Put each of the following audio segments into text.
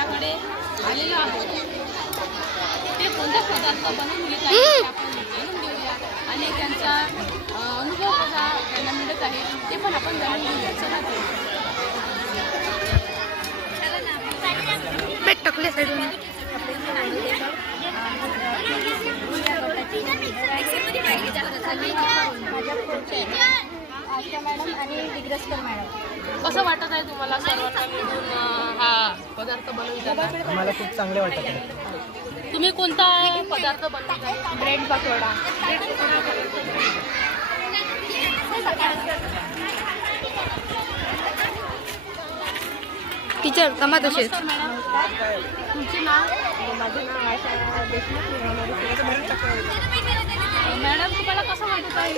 गटाकडे आलेलो आहोत. ते कोणते पदार्थ बनवून घेत आपण जाणून घेऊया. आणि त्यांचा अनुभव कसा त्यांना मिळत आहे ते पण आपण जाणून घेऊया. चला आशा मॅडम आणि डिग्रस्कर मॅडम. कसं वाटत आहे तुम्हाला सर्वांना मिळून हा पदार्थ बनविताना? मला खूप चांगले वाटत आहे. तुम्ही कोणता पदार्थ बनवता? ब्रेड पकोडा. टीचर कमा तसेच तुमचे नाव? माझं नाव आशा देशमुख मॅडम तुम्हाला कसं वाटत आहे?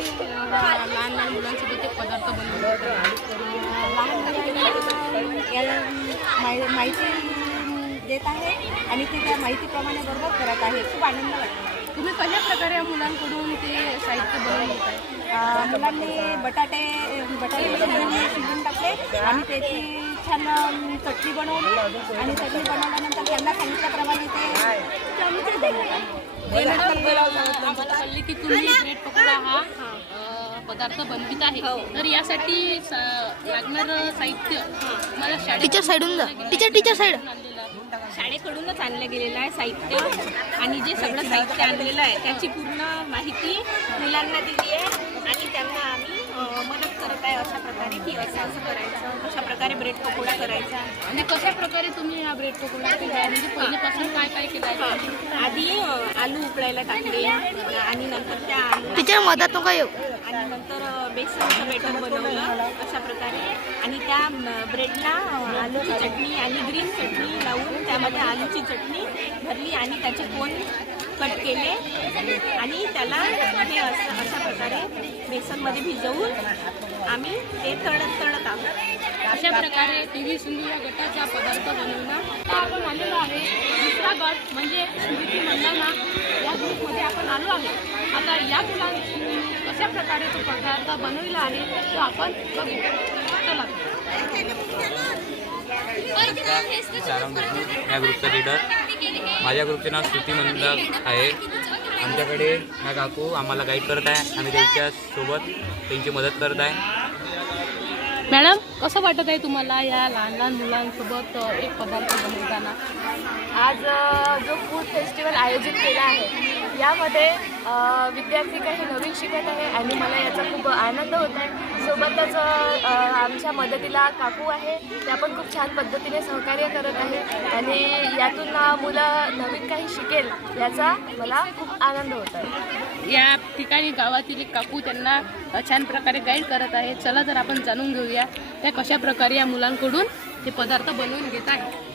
लहान लहान मुलांसोबत ते पदार्थ बनवले लहान मुलांना याला माहि- माहिती देत आहे आणि ते त्या माहितीप्रमाणे बरोबर करत आहे. खूप आनंद वाटतो. तुम्ही कशा प्रकारे या मुलांकडून ते साहित्य बनवून घेत आहे? मुलांनी बटाटे बटाटे शिजून टाकले आणि त्याची छान चटणी बनवली. आणि चटणी बनवल्यानंतर त्यांना सांगितल्याप्रमाणे ते आम्हाला कळले की तुम्ही ब्रेड पकोडा हा पदार्थ बनवित आहे. तर यासाठी लागणारं साहित्य मला शाळेत टीचर साईडून जा. Teacher teacher side. शाळेकडूनच आणलं गेलेलं आहे साहित्य आणि जे सगळं साहित्य आणलेलं आहे त्याची पूर्ण माहिती मुलांना दिली आहे आणि त्यांना आम्ही करत आहे अशा प्रकारे की असं असं करायचं अशा प्रकारे ब्रेड पकोडा करायचा. आणि कशा प्रकारे तुम्ही हा ब्रेड पकोडा केला आहे? म्हणजे पहिल्यापासून काय काय केलं आहे? आधी अं, आलू उकळायला टाकले आणि नंतर त्या आलू टीचर मधात नका येऊ. आणि नंतर अं, बेसनचं बेटर बनवलं अशा प्रकारे. आणि त्या ब्रेडला अं, आलूची चटणी आणि ग्रीन चटणी लावून त्यामध्ये आलूची चटणी भरली आणि त्याचे कोण कट केले आणि त्याला हे असं अशा प्रकारे बेसनमध्ये भिजवून आम्ही ते तळत तळत आहोत. अशा प्रकारे टी व्ही सिंधू या गटाचा पदार्थ बनवणं आपण आलेलो आहे दुसरा गट म्हणजे स्मृती मंदाना या ग्रुपमध्ये आपण आलो आहे आता या मुलांनी कशा प्रकारे तो पदार्थ बनवला आहे तो आपण बघू. चला. या ग्रुपचा लीडर माझ्या ग्रुपचे नाव श्रुती मंदाल आहे. आमच्याकडे ह्या काकू आम्हाला गाईड करत आहे. आम्ही त्यांच्यासोबत त्यांची मदत करत आहे. मॅडम? कसं वाटत आहे तुम्हाला या लहान लहान मुलांसोबत एक पदार्थ बनवताना? आज जो फूड फेस्टिवल आयोजित केला आहे यामध्ये विद्यार्थी काही नवीन शिकत आहे आणि मला याचा खूप आनंद होत आहे. सोबतच आमच्या मदतीला काकू आहे. त्या पण खूप छान पद्धतीने सहकार्य करत आहे. आणि यातून मुलं नवीन काही शिकेल याचा मला खूप आनंद होत आहे. या ठिकाणी गावातील एक काकू त्यांना छान प्रकारे गाईड करत आहे. चला तर आपण जाणून घेऊया त्या कशा प्रकारे या मुलांकडून ते पदार्थ बनवून घेत आहे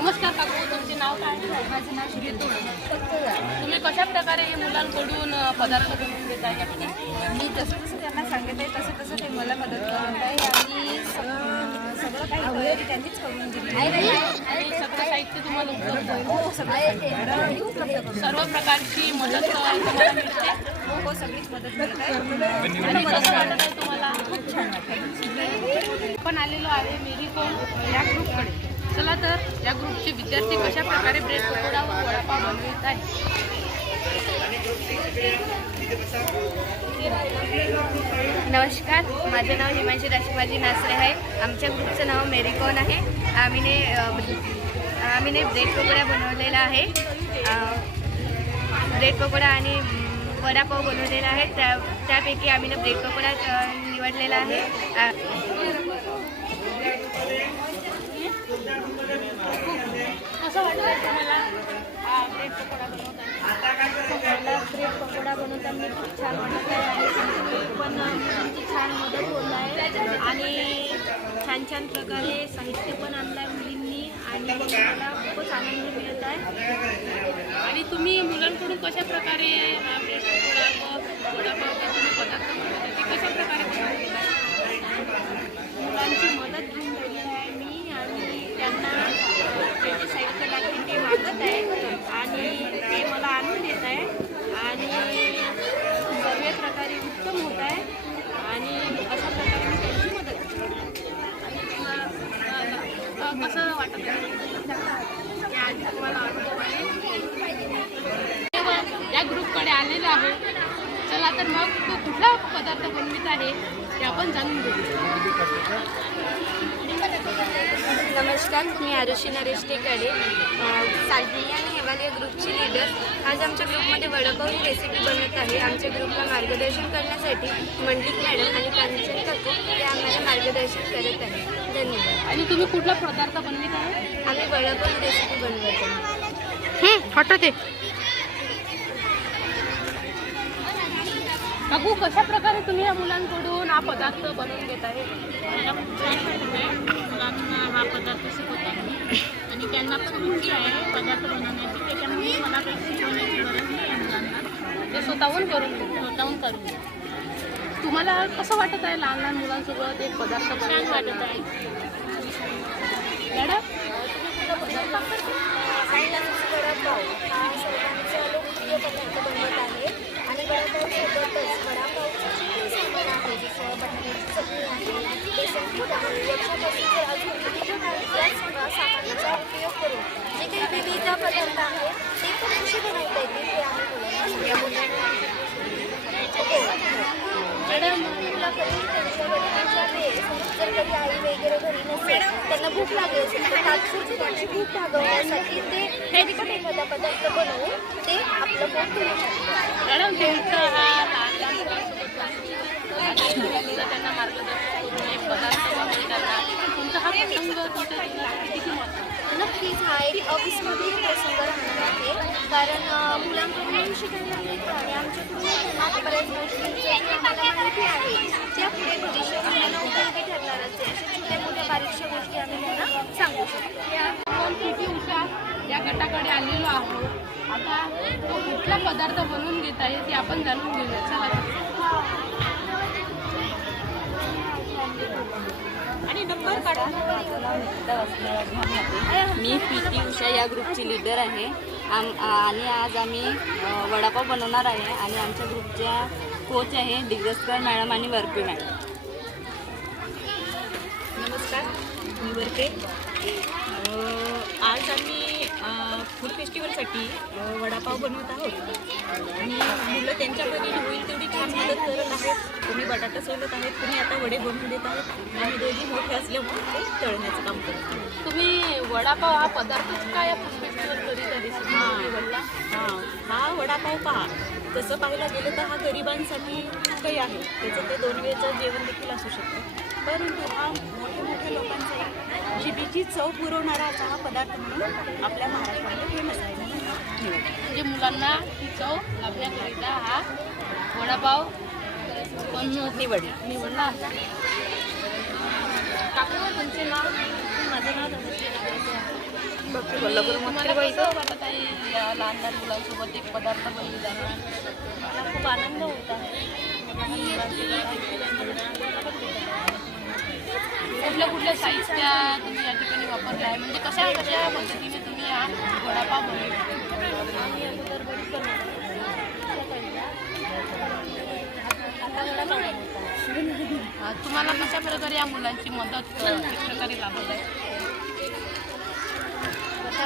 नमस्कार काकू तुमचे नाव काय? माझं नाव श्री तुम्ही कशा प्रकारे हे मुलांकडून पदार्थ बनवून घेत आहे? या ठिकाणी मी जसं जसं त्यांना सांगत आहे तसं तसं ते मला मदत करत आहे. आणि सग- सगळं काही त्यांनीच करून दिली सगळं साहित्य तुम्हाला उपलब्ध सर्व प्रकारची मदत तुम्हाला मिळते हो हो सगळीच मदत करत आहे आणि कसं वाटत आहे तुम्हाला खूप छान पण आलेलो आहे मेरी कोण या ग्रुपकडे. चला तर या ग्रुपचे विद्यार्थी कशा प्रकारे ब्रेड पकोडा व वडापाव बनवित आहे नमस्कार माझे नाव हिमांशी राशीबाजी नासरे आहे. आमच्या ग्रुपचं नाव मेरीकॉन आहे. आम्हीने आम्हीने ब्रेड पकोडा बनवलेला आहे. ब्रेड पकोडा आणि वडापाव बनवलेला आहे. त्या त्यापैकी आम्हीने ब्रेड पकोडा निवडलेला आहे. अ, कसं वाटत आहे तुम्हाला हा ब्रेड पकोडा बनवताना मला खूप छान वाटत आहे पण मुलांची छान मदत होत आहे. आणि छान छान प्रकारे साहित्य पण आणलं आहे मुलींनी आणि मला खूपच आनंद मिळत आहे. आणि तुम्ही मुलांकडून कशा प्रकारे हा ब्रेड पकोडा वडापाव तुम्ही पदार्थ बनवता ते कशा प्रकारे बनवलेला मुलांची मदत घेऊन राहिली आहे मी आणि त्यांना जे साहित्य लागते ते मागत आहे आणि ते येत आहे. आणि सर्व प्रकारे उत्तम होत आहे. आणि अशा प्रकारे मी त्यांची मदत करते. आणि तुम्हाला कसं वाटत आहे. तुम्हाला अनुभव आहे. या ग्रुपकडे आलेला आहे चला तर मग तो कुठला पदार्थ बनवित आहे ते आपण जाणून घेऊ. नमस्कार मी आरुषी नरेश टेकाडे. साल्टिया आणि हिमालय ग्रुपची लीडर आज आमच्या ग्रुपमध्ये वडापाव ही रेसिपी बनवत आहे. आमच्या ग्रुपला मार्गदर्शन करण्यासाठी मंडित मॅडम आणि कांचन काकू ते आम्हाला मार्गदर्शन करत आहे धन्यवाद. आणि तुम्ही कुठला पदार्थ बनवित आहे? आम्ही वडापाव रेसिपी बनवत आहे. हम्म काकू कशा प्रकारे तुम्ही या मुलांकडून हा पदार्थ बनवून घेत आहे? मला खूप छान वाटत आहे. मुलांना हा पदार्थ शिकवत आहे आणि त्यांना पण रुची आहे पदार्थ बनवण्याची. त्याच्यामुळे मला काही शिकवण्याची गरज नाही आहे मुलांना. ते स्वतःहून करून स्वतःहून करून. तुम्हाला कसं वाटत आहे लहान लहान मुलांसोबत एक पदार्थ छान बनवून वाटत आहे. मॅडम? लोकप्रिय पदार्थ बनवत आहे. वडापावसोबतच आहे जसं बटाट्याची चटणी आहे बेसन आहे याच्यापासून जर अजून विविध सामानाचा उपयोग करून जे काही विविध पदार्थ आहे ते पण कसे बनवता येतील ते आम्ही मॅडम कधी त्यांच्या बर्थडेच्या वेळेस जर कधी आई वगैरे घरी नसेल त्यांना भूक लागेल तर तात्पुरती त्यांची भूक भागवण्यासाठी ते कधी एखादा पदार्थ बनवून ते आपलं पोट भरू शकतात त्यांना मार्गदर्शन करून एक पदार्थ तुमचा हा प्रसंग तुमच्या किती महत्त्वाचा नक्कीच. हा एक अविस्मरणीय प्रसंग राहणार आहे कारण मुलांकडून शिकायला मिळतं आणि बऱ्याच गोष्टी आम्हाला माहिती आहे त्या पुढे भविष्यात मुलांना उपयोगी ठरणार असते अशा छोट्या मोठ्या बारीकशा गोष्टी आम्ही त्यांना सांगू शकतो गटाकडे आलेलो आहोत. आता तो कुठला पदार्थ बनवून घेत आहे ते आपण जाणून घेऊया. चला आणि नंबर काढा. मी पी टी उषा या ग्रुपची लीडर आहे. आम आणि आज आम्ही वडापाव बनवणार आहे आणि आमच्या ग्रुपच्या कोच आहे डिग्रस्कर मॅडम आणि वर्पे मॅडम. नमस्कार. मी वरते अ, आज आम्ही फूड फेस्टिवलसाठी वडापाव बनवत आहोत. आणि मुलं त्यांच्या परीने होईल तेवढी छान मदत करत आहेत. कोणी बटाटा सोलत आहेत कोणी आता वडे बनवून देत आहेत. आणि दोघी मोठे असल्यामुळे ते तळण्याचं काम करत तुम्ही वडापाव हा पदार्थ काय या फेस्टिवल करीत हां. हां. हा वडापाव पहा. तसं पाहायला गेलं तर हा गरिबांसाठी काही आहे. त्याचं ते दोन वेळचं जेवण देखील असू शकतं. परंतु हा मोठ्या मोठ्या लोकांचा एक जिभेची चव पुरवणारा असा हा पदार्थ म्हणून आपल्या महाराष्ट्रामध्ये फेमस आहे. हा. म्हणजे मुलांना ही चव लाभण्याकरिता हा वडापाव पण निवडला? निवडला काकू तुमचे नाव? माझं नाव कसं वाटत आहे या लहान लहान मुलांसोबत एक पदार्थ बनविताना मला खूप आनंद होत कुठल्या कुठल्या साहित्य तुम्ही या ठिकाणी वापरलं आहे म्हणजे कशा कशा पद्धतीने तुम्ही हा वडापाव बनवला? तुम्हाला कशा प्रकारे या मुलांची मदत प्रकारे लाभत आहे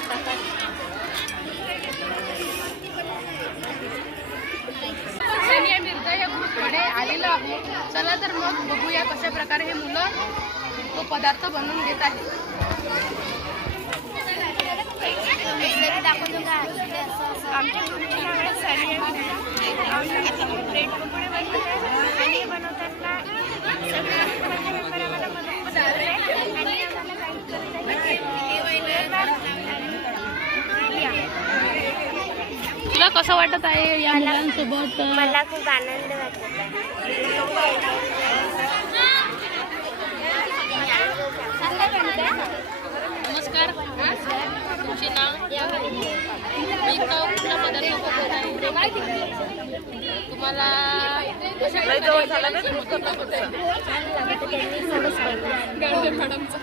सानिया चला तर मग कशा तो पदार्थ बनवून घेत. तुला कसं वाटत आहे या मुलांसोबत? मला खूप आनंद वाटत. नमस्कार तुमचे नाव मी इथं कुठला पदार्थ बनवत आहे तुम्हाला मॅडमचं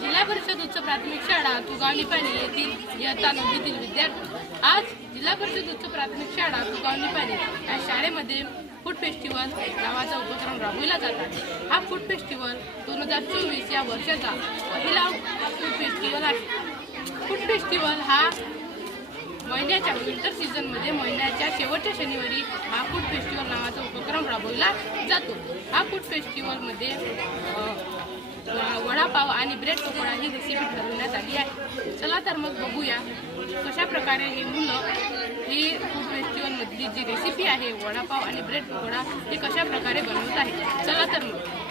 जिल्हा परिषद उच्च प्राथमिक शाळा तुगाव निपाणी येथील इयत्ता नववीतील विद्यार्थी. आज जिल्हा परिषद उच्च प्राथमिक शाळा तुगाव निपाणी या शाळेमध्ये फूड फेस्टिवल नावाचा उपक्रम राबविला जात आहे. हा फूड फेस्टिवल दोन हजार चोवीस या वर्षाचा पहिला फूड फेस्टिवल आहे. फूड फेस्टिवल हा महिन्याच्या विंटर सीझनमध्ये महिन्याच्या शेवटच्या शनिवारी हा फूड फेस्टिवल नावाचा उपक्रम राबवला जातो. हा फूड फेस्टिवलमध्ये वडापाव आणि ब्रेड पकोडा ही रेसिपी ठरवण्यात आली आहे. चला तर मग बघूया कशा प्रकारे हे मुलं ही फूड फेस्टिवलमधली जी रेसिपी आहे वडापाव आणि ब्रेड पकोडा हे कशा प्रकारे बनवत आहे चला तर मग.